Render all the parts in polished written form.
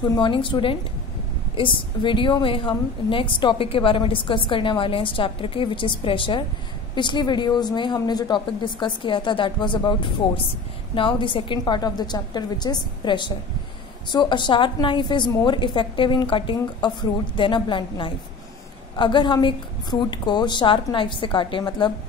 Good morning student. इस video में हम नेक्स्ट टॉपिक के बारे में डिस्कस करने वाले हैं इस चैप्टर के, विच इज़ प्रेशर। पिछली वीडियोस में हमने जो टॉपिक डिस्कस किया था that was about force. Now the second part of the chapter which is pressure. So a sharp knife is more effective in cutting a fruit than a blunt knife. अगर हम एक fruit को sharp knife से काटें, मतलब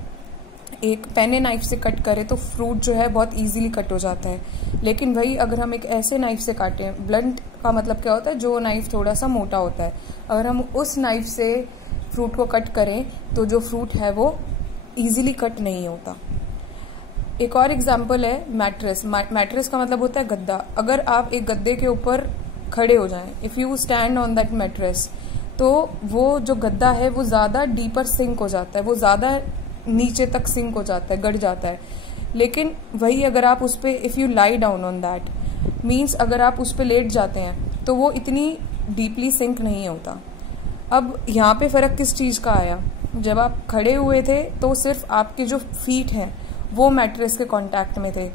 एक पेने knife से कट करें, तो फ्रूट जो है बहुत इजीली कट हो जाता है। लेकिन वही अगर हम एक ऐसे नाइफ से काटें, ब्लंट का मतलब क्या होता है, जो नाइफ थोड़ा सा मोटा होता है, अगर हम उस नाइफ से फ्रूट को कट करें तो जो फ्रूट है वो इजीली कट नहीं होता। एक और एग्जांपल है मैट्रेस। मैट्रेस का मतलब होता है गद्दा। अगर आप एक गद्दे के ऊपर खड़े हो जाएं, if you stand on that mattress, तो वो जो गद्दा है वो ज़्यादा डीपर सिंक हो जाता है, वो ज़्यादा नीचे तक सिंक हो जाता है, गड़ जाता है। लेकिन वही अगर आप उस पर if you lie down on that means अगर आप उस पर लेट जाते हैं तो वो इतनी डीपली सिंक नहीं होता। अब यहाँ पे फ़र्क किस चीज़ का आया, जब आप खड़े हुए थे तो सिर्फ आपके जो फीट हैं वो मैट्रेस के कांटेक्ट में थे,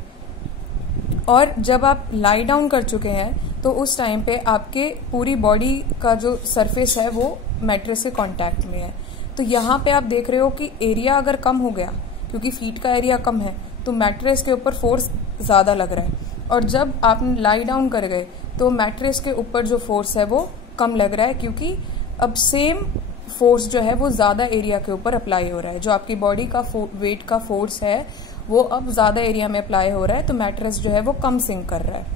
और जब आप लाई डाउन कर चुके हैं तो उस टाइम पे आपके पूरी बॉडी का जो सरफेस है वो मैट्रेस के कांटेक्ट में है। तो यहाँ पे आप देख रहे हो कि एरिया अगर कम हो गया, क्योंकि फीट का एरिया कम है, तो मैट्रेस के ऊपर फोर्स ज़्यादा लग रहा है, और जब आप लाई डाउन कर गए तो मैट्रेस के ऊपर जो फोर्स है वो कम लग रहा है, क्योंकि अब सेम फोर्स जो है वो ज़्यादा एरिया के ऊपर अप्लाई हो रहा है। जो आपकी बॉडी का वेट का फोर्स है वो अब ज़्यादा एरिया में अप्लाई हो रहा है, तो मैट्रेस जो है वो कम सिंक कर रहा है।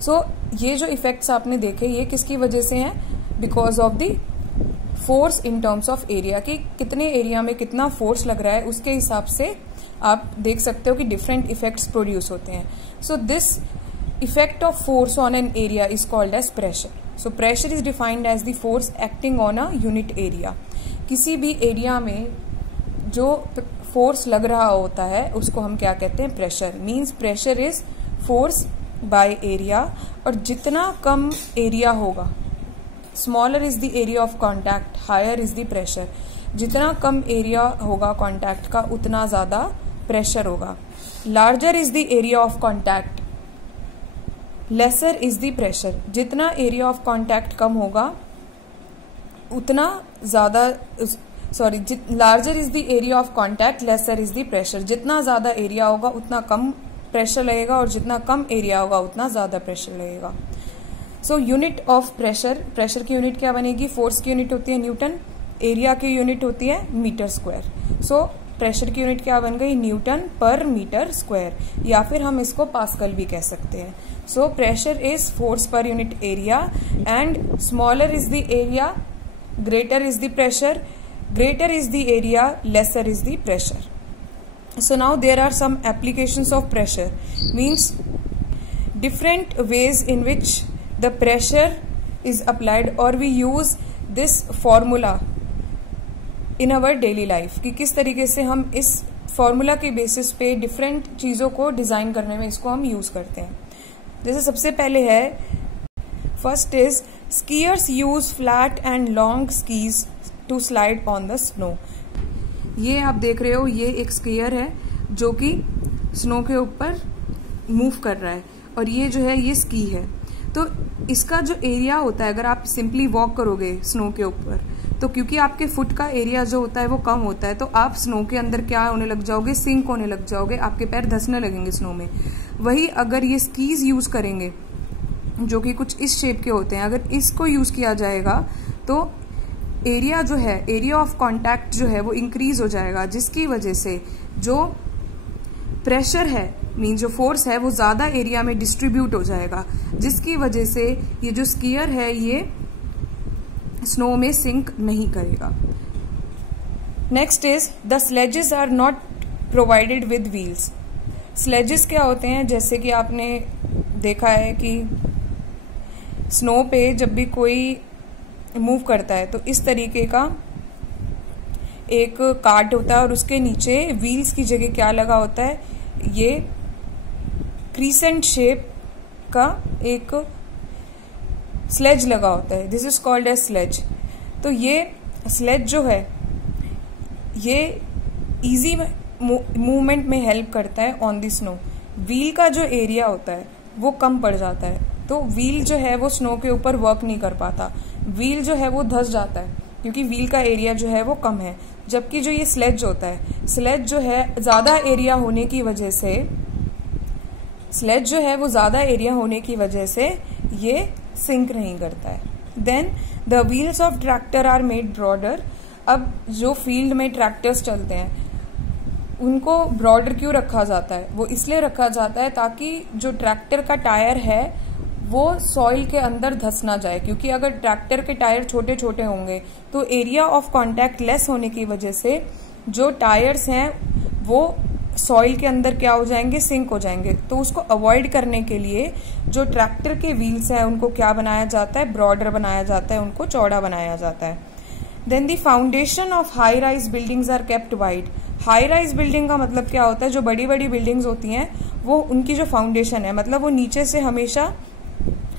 सो ये जो इफेक्ट्स आपने देखे ये किसकी वजह से हैं? Because of the force in terms of area, कि कितने एरिया में कितना फोर्स लग रहा है उसके हिसाब से आप देख सकते हो कि डिफरेंट इफेक्ट्स प्रोड्यूस होते हैं। So this effect of force on an area is called as pressure. So pressure is defined as the force acting on a unit area. किसी भी एरिया में जो फोर्स लग रहा होता है उसको हम क्या कहते हैं? Pressure. Means pressure is force by area, और जितना कम एरिया होगा, smaller is the area of contact, higher is the pressure. जितना कम एरिया होगा कॉन्टैक्ट का उतना ज़्यादा प्रेशर होगा। Larger is the area of contact, lesser is the pressure. जितना एरिया ऑफ कॉन्टैक्ट कम होगा उतना ज़्यादा, larger is the area of contact, lesser is the pressure. जितना ज़्यादा एरिया होगा उतना कम प्रेशर लगेगा, और जितना कम एरिया होगा उतना ज़्यादा प्रेशर लगेगा। So unit of pressure, pressure की यूनिट क्या बनेगी? फोर्स की यूनिट होती है न्यूटन, एरिया की यूनिट होती है मीटर स्क्वायर। सो प्रेशर की यूनिट क्या बन गई? न्यूटन पर मीटर स्क्वायर, या फिर हम इसको पास्कल भी कह सकते हैं। सो pressure is force per unit area, and smaller is the area, greater is the pressure, greater is the area, lesser is the pressure. So now there are some applications of pressure, means different ways in which the pressure is applied, or we use this formula in our daily life, कि किस तरीके से हम इस formula के basis पे different चीज़ों को डिज़ाइन करने में इसको हम यूज़ करते हैं। जैसे सबसे पहले है, first is skiers use flat and long skis to slide on the snow. ये आप देख रहे हो, ये एक स्कीयर है जो कि स्नो के ऊपर मूव कर रहा है, और ये जो है ये स्की है। तो इसका जो एरिया होता है, अगर आप सिंपली वॉक करोगे स्नो के ऊपर, तो क्योंकि आपके फुट का एरिया जो होता है वो कम होता है, तो आप स्नो के अंदर क्या होने लग जाओगे? सिंक होने लग जाओगे, आपके पैर धंसने लगेंगे स्नो में। वही अगर ये स्कीज यूज करेंगे जो कि कुछ इस शेप के होते हैं, अगर इसको यूज किया जाएगा तो एरिया जो है, एरिया ऑफ कॉन्टैक्ट जो है वो इंक्रीज हो जाएगा, जिसकी वजह से जो प्रेशर है, मीन जो फोर्स है वो ज्यादा एरिया में डिस्ट्रीब्यूट हो जाएगा, जिसकी वजह से ये जो स्कीयर है ये स्नो में सिंक नहीं करेगा। Next is the sledges are not provided with wheels. Sledges क्या होते हैं? जैसे कि आपने देखा है कि स्नो पे जब भी कोई मूव करता है तो इस तरीके का एक कार्ट होता है, और उसके नीचे व्हील्स की जगह क्या लगा होता है? ये क्रीसेंट शेप का एक स्लेज लगा होता है। This is called as sledge. तो ये स्लेज जो है ये इजी मूवमेंट में हेल्प करता है ऑन द स्नो। व्हील का जो एरिया होता है वो कम पड़ जाता है, तो व्हील जो है वो स्नो के ऊपर वर्क नहीं कर पाता, व्हील जो है वो धंस जाता है क्योंकि व्हील का एरिया जो है वो कम है। जबकि जो ये स्लेज होता है, स्लेज जो है ज्यादा एरिया होने की वजह से, स्लेज जो है वो ज्यादा एरिया होने की वजह से ये सिंक नहीं करता है। Then the wheels of tractor are made broader. अब जो फील्ड में ट्रैक्टर्स चलते हैं उनको ब्रॉडर क्यों रखा जाता है? वो इसलिए रखा जाता है ताकि जो ट्रैक्टर का टायर है वो सॉइल के अंदर धंस ना जाए, क्योंकि अगर ट्रैक्टर के टायर छोटे छोटे होंगे तो एरिया ऑफ कांटेक्ट लेस होने की वजह से जो टायर्स हैं वो सॉइल के अंदर क्या हो जाएंगे, सिंक हो जाएंगे। तो उसको अवॉइड करने के लिए जो ट्रैक्टर के व्हील्स हैं उनको क्या बनाया जाता है, ब्रॉडर बनाया जाता है, उनको चौड़ा बनाया जाता है। Then the foundation of high rise buildings are kept wide. High rise building का मतलब क्या होता है, जो बड़ी बड़ी बिल्डिंग्स होती हैं वो उनकी जो फाउंडेशन है मतलब वो नीचे से हमेशा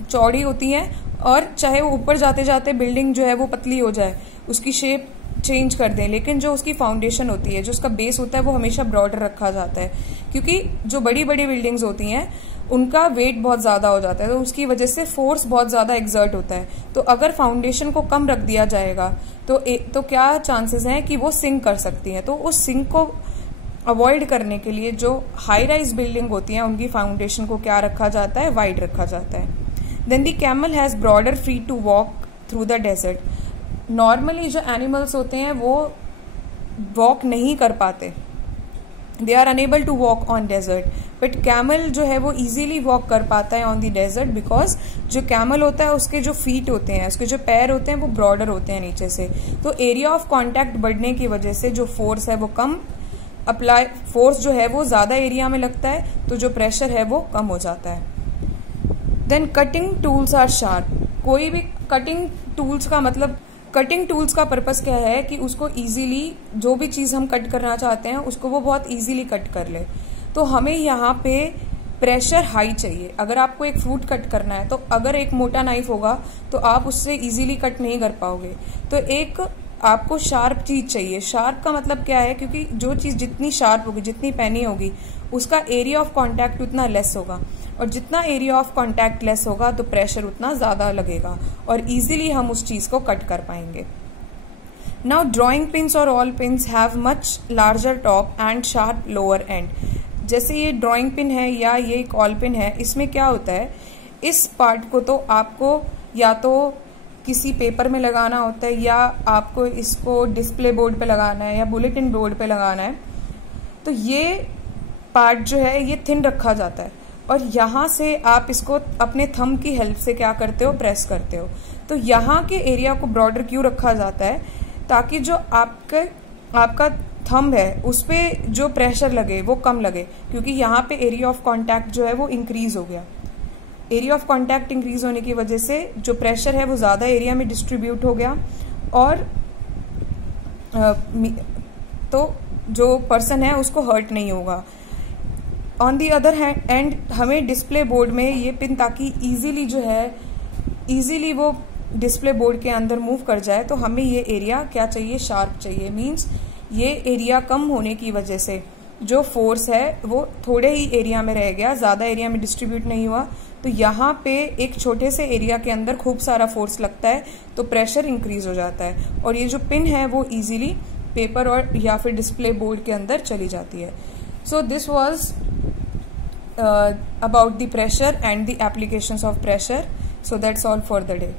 चौड़ी होती है, और चाहे वो ऊपर जाते जाते बिल्डिंग जो है वो पतली हो जाए, उसकी शेप चेंज कर दें, लेकिन जो उसकी फाउंडेशन होती है, जो उसका बेस होता है वो हमेशा ब्रॉडर रखा जाता है। क्योंकि जो बड़ी बड़ी बिल्डिंग्स होती हैं उनका वेट बहुत ज्यादा हो जाता है, तो उसकी वजह से फोर्स बहुत ज्यादा एक्सर्ट होता है। तो अगर फाउंडेशन को कम रख दिया जाएगा तो क्या चांसेस हैं कि वो सिंक कर सकती है। तो उस सिंक को अवॉइड करने के लिए जो हाई राइज बिल्डिंग होती है उनकी फाउंडेशन को क्या रखा जाता है, वाइड रखा जाता है। Then the camel has broader feet to walk through the desert. Normally जो एनिमल्स होते हैं वो वॉक नहीं कर पाते, they are unable to walk on desert, but camel जो है वो इजीली वॉक कर पाता है ऑन द डेजर्ट, बिकॉज जो कैमल होता है उसके जो फीट होते हैं, उसके जो पैर होते हैं वो ब्रॉडर होते हैं नीचे से। तो एरिया ऑफ कॉन्टैक्ट बढ़ने की वजह से जो फोर्स है वो कम अप्लाई, फोर्स जो है वो ज्यादा एरिया में लगता है, तो जो प्रेशर है वो कम हो जाता है। Then cutting tools are sharp. कोई भी कटिंग टूल्स का मतलब, कटिंग टूल्स का पर्पस क्या है कि उसको इजीली, जो भी चीज हम कट करना चाहते हैं उसको वो बहुत इजीली कट कर ले। तो हमें यहाँ पे प्रेशर हाई चाहिए। अगर आपको एक फ्रूट कट करना है तो अगर एक मोटा नाइफ होगा तो आप उससे इजीली कट नहीं कर पाओगे, तो एक आपको शार्प चीज चाहिए। शार्प का मतलब क्या है, क्योंकि जो चीज जितनी शार्प होगी, जितनी पैनी होगी, उसका एरिया ऑफ कॉन्टैक्ट उतना लेस होगा, और जितना एरिया ऑफ कॉन्टैक्ट लेस होगा तो प्रेशर उतना ज्यादा लगेगा और इजीली हम उस चीज को कट कर पाएंगे। नाउ ड्रॉइंग पिन्स और all pins have much larger top and sharp lower and. जैसे ये ड्रॉइंग पिन है या ये एक ऑल पिन है, इसमें क्या होता है, इस पार्ट को तो आपको या तो किसी पेपर में लगाना होता है या आपको इसको डिस्प्ले बोर्ड पे लगाना है या बुलेटिन बोर्ड पे लगाना है। तो ये पार्ट जो है ये थिन रखा जाता है और यहाँ से आप इसको अपने थंब की हेल्प से क्या करते हो, प्रेस करते हो। तो यहाँ के एरिया को ब्रॉडर क्यों रखा जाता है, ताकि जो आपका थंब है उस पे जो प्रेशर लगे वो कम लगे, क्योंकि यहाँ पे एरिया ऑफ कांटेक्ट जो है वो इंक्रीज हो गया। एरिया ऑफ कांटेक्ट इंक्रीज होने की वजह से जो प्रेशर है वो ज्यादा एरिया में डिस्ट्रीब्यूट हो गया, और तो जो पर्सन है उसको हर्ट नहीं होगा। ऑन दी अदर हैंड हमें डिस्प्ले बोर्ड में ये पिन, ताकि इजीली जो है इजीली वो डिस्प्ले बोर्ड के अंदर मूव कर जाए, तो हमें ये एरिया क्या चाहिए, शार्प चाहिए। मींस ये एरिया कम होने की वजह से जो फोर्स है वो थोड़े ही एरिया में रह गया, ज्यादा एरिया में डिस्ट्रीब्यूट नहीं हुआ। तो यहाँ पे एक छोटे से एरिया के अंदर खूब सारा फोर्स लगता है तो प्रेशर इंक्रीज हो जाता है, और ये जो पिन है वो इजीली पेपर और या फिर डिस्प्ले बोर्ड के अंदर चली जाती है। So this was about the pressure and the applications of pressure. So that's all for the day.